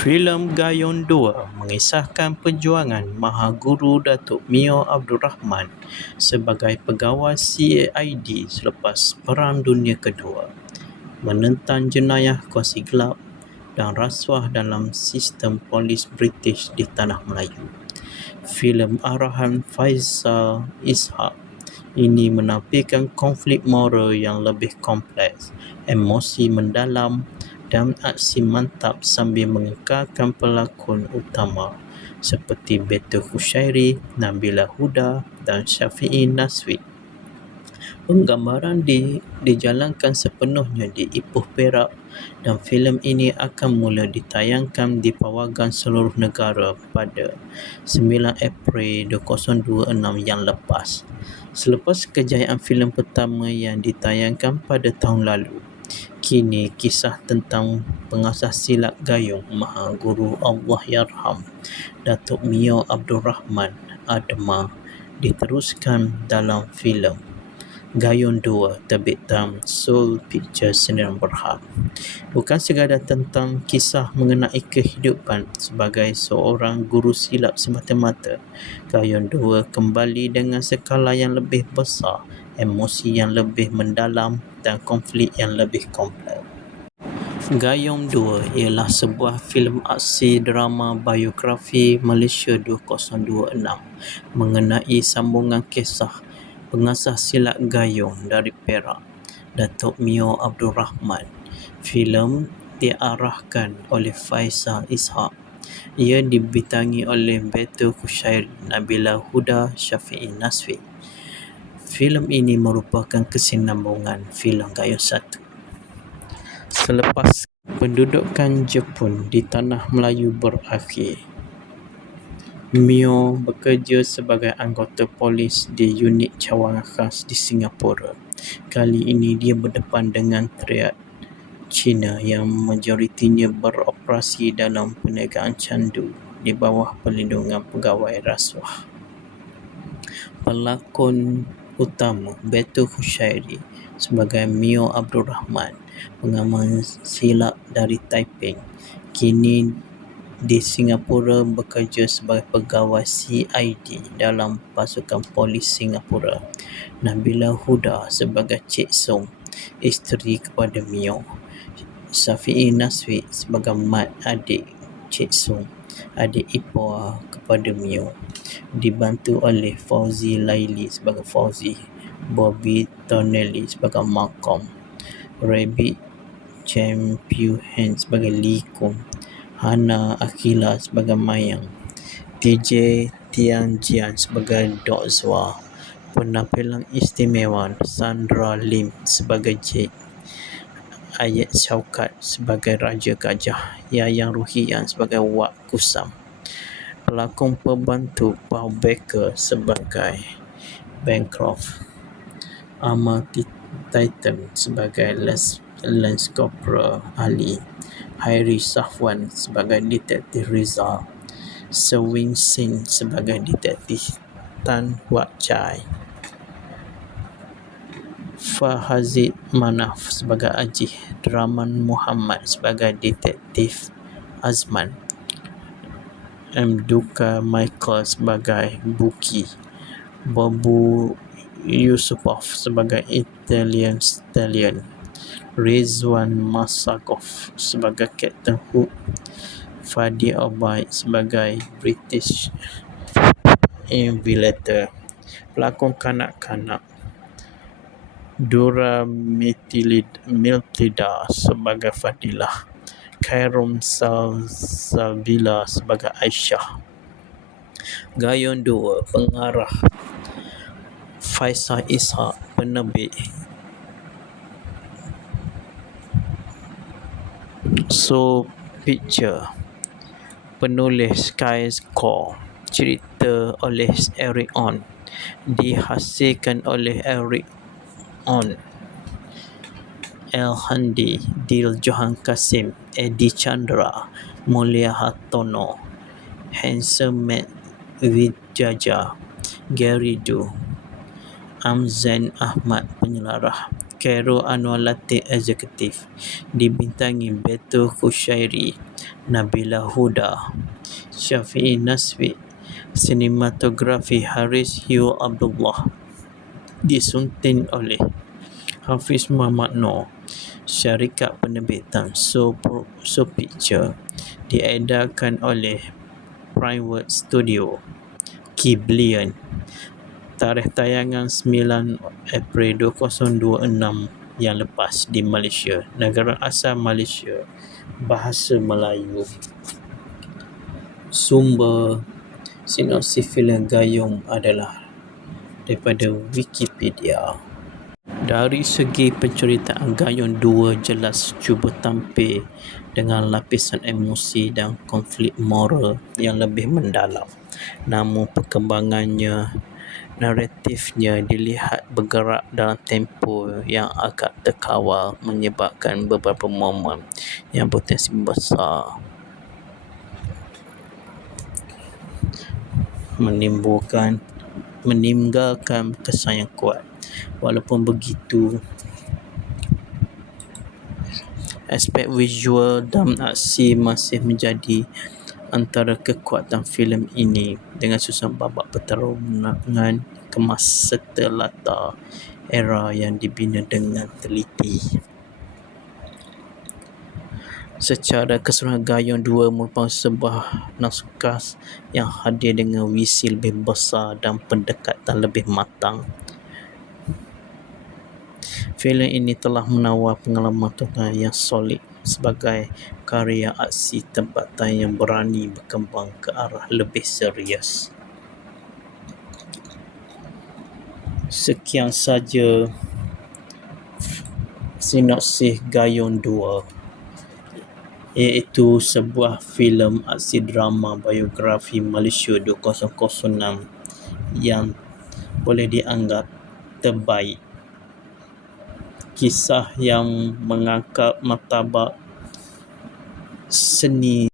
Filem Gayon 2 mengisahkan perjuangan Mahaguru Datuk Mio Abdul Rahman sebagai pegawai CID selepas Perang Dunia Kedua, menentang jenayah kongsi gelap dan rasuah dalam sistem polis British di Tanah Melayu. Filem arahan Faizal Ishak ini menampilkan konflik moral yang lebih kompleks, emosi mendalam dan aksi mantap sambil mengekalkan pelakon utama seperti Betul Kushairi, Nabila Huda dan Syafiee Naswi. Penggambaran dijalankan sepenuhnya di Ipoh, Perak, dan filem ini akan mula ditayangkan di pawagan seluruh negara pada 9 April 2026 yang lepas. Selepas kejayaan filem pertama yang ditayangkan pada tahun lalu, kini kisah tentang pengasas silat gayung Mahaguru Allahyarham Datuk Mio Abdul Rahman Adma diteruskan dalam filem Gayon 2 terbitan Soul Pictures Sdn Bhd. Bukan sekadar tentang kisah mengenai kehidupan sebagai seorang guru silat semata-mata, Gayon 2 kembali dengan skala yang lebih besar, emosi yang lebih mendalam dan konflik yang lebih kompleks. Gayon 2 ialah sebuah filem aksi drama biografi Malaysia 2026 mengenai sambungan kisah pengasas silat gayung dari Perak, Datuk Mio Abdul Rahman. Filem diarahkan oleh Faizal Ishak. Ia dibintangi oleh Betul Kushairi, Nabila Huda, Syafiee Naswi. Filem ini merupakan kesinambungan filem Gayon 1. Selepas pendudukan Jepun di Tanah Melayu berakhir, Mio bekerja sebagai anggota polis di unit cawangan khas di Singapura. Kali ini dia berdepan dengan triad Cina yang majoritinya beroperasi dalam perniagaan candu di bawah perlindungan pegawai rasuah. Pelakon utama Betul Kushairi sebagai Mio Abdul Rahman, pengamal silat dari Taiping, kini di Singapura bekerja sebagai pegawai CID dalam pasukan polis Singapura. Nabila Huda sebagai Cik Song, isteri kepada Mio. Syafiee Naswi sebagai mat adik Cik Song, adik ipar kepada Mio, dibantu oleh Fauzi Laili sebagai Fauzi, Bobby Tonelli sebagai Malcolm, Rabbit Champion sebagai Lee Kun, Hana Akila sebagai Mayang, TJ Tianjian sebagai Dok Zwa. Penampilan istimewa Sandra Lim sebagai Jade, Ayat Syaukat sebagai Raja Gajah, Yayang Ruhian sebagai Wak Kusam. Pelakon pembantu Paul Becker sebagai Bancroft, Amal Titan sebagai Lance Corporal Ali, Hairi Safwan sebagai Detektif Rizal, Sewing Sin sebagai Detektif Tan Huat Chai, Fahazid Manaf sebagai Ajih, Draman Muhammad sebagai Detektif Azman, Mduka Michael sebagai Buki, Babu Yusupov sebagai Italian Stallion, Rizwan Masakov sebagai Captain Hook, Fadi Obaid sebagai British Invigilator. Pelakon kanak-kanak Dura Miltida sebagai Fadilah, Khairum Salsabila sebagai Aisyah. Gayon 2 pengarah Faizal Ishak, penerbit Soul Picture, penulis Sky Score, cerita oleh Eric On, dihasilkan oleh Eric On, El-Handi, Dil Johan Kasim, Eddie Chandra, Mulia Hartono, Handsome Matt Widjaja, Gary Du, Amzan Ahmad penyelarah, Khairul Anwar Latif eksekutif. Dibintangi Betul Kushairi, Nabila Huda. Syafi'i Naswi. Sinematografi Haris Hugh Abdullah. Disunting oleh Hafiz Muhammad Noor. Syarikat penerbitan So Picture. Diedarkan oleh Private Studio. Kiblian. Tarikh tayangan 9 April 2026 yang lepas di Malaysia. Negara asal Malaysia. Bahasa Melayu. Sumber sinopsis filem Gayung adalah daripada Wikipedia. Dari segi penceritaan, Gayung 2 jelas cuba tampil dengan lapisan emosi dan konflik moral yang lebih mendalam. Namun perkembangannya, naratifnya dilihat bergerak dalam tempo yang agak terkawal, menyebabkan beberapa momen yang potensi besar meninggalkan kesan yang kuat. Walaupun begitu, aspek visual dan aksi masih menjadi antara kekuatan filem ini, dengan susunan babak pertarungan kemas serta latar era yang dibina dengan teliti. Secara keseluruhan, Gayung 2 merupakan sebuah naskah yang hadir dengan visi lebih besar dan pendekatan lebih matang. Filem ini telah menawar pengalaman tontonan yang solid sebagai karya aksi tempatan yang berani berkembang ke arah lebih serius. Sekian saja sinopsis Gayung 2, iaitu sebuah filem aksi drama biografi Malaysia 2006 yang boleh dianggap terbaik. Kisah yang mengangkat martabat seni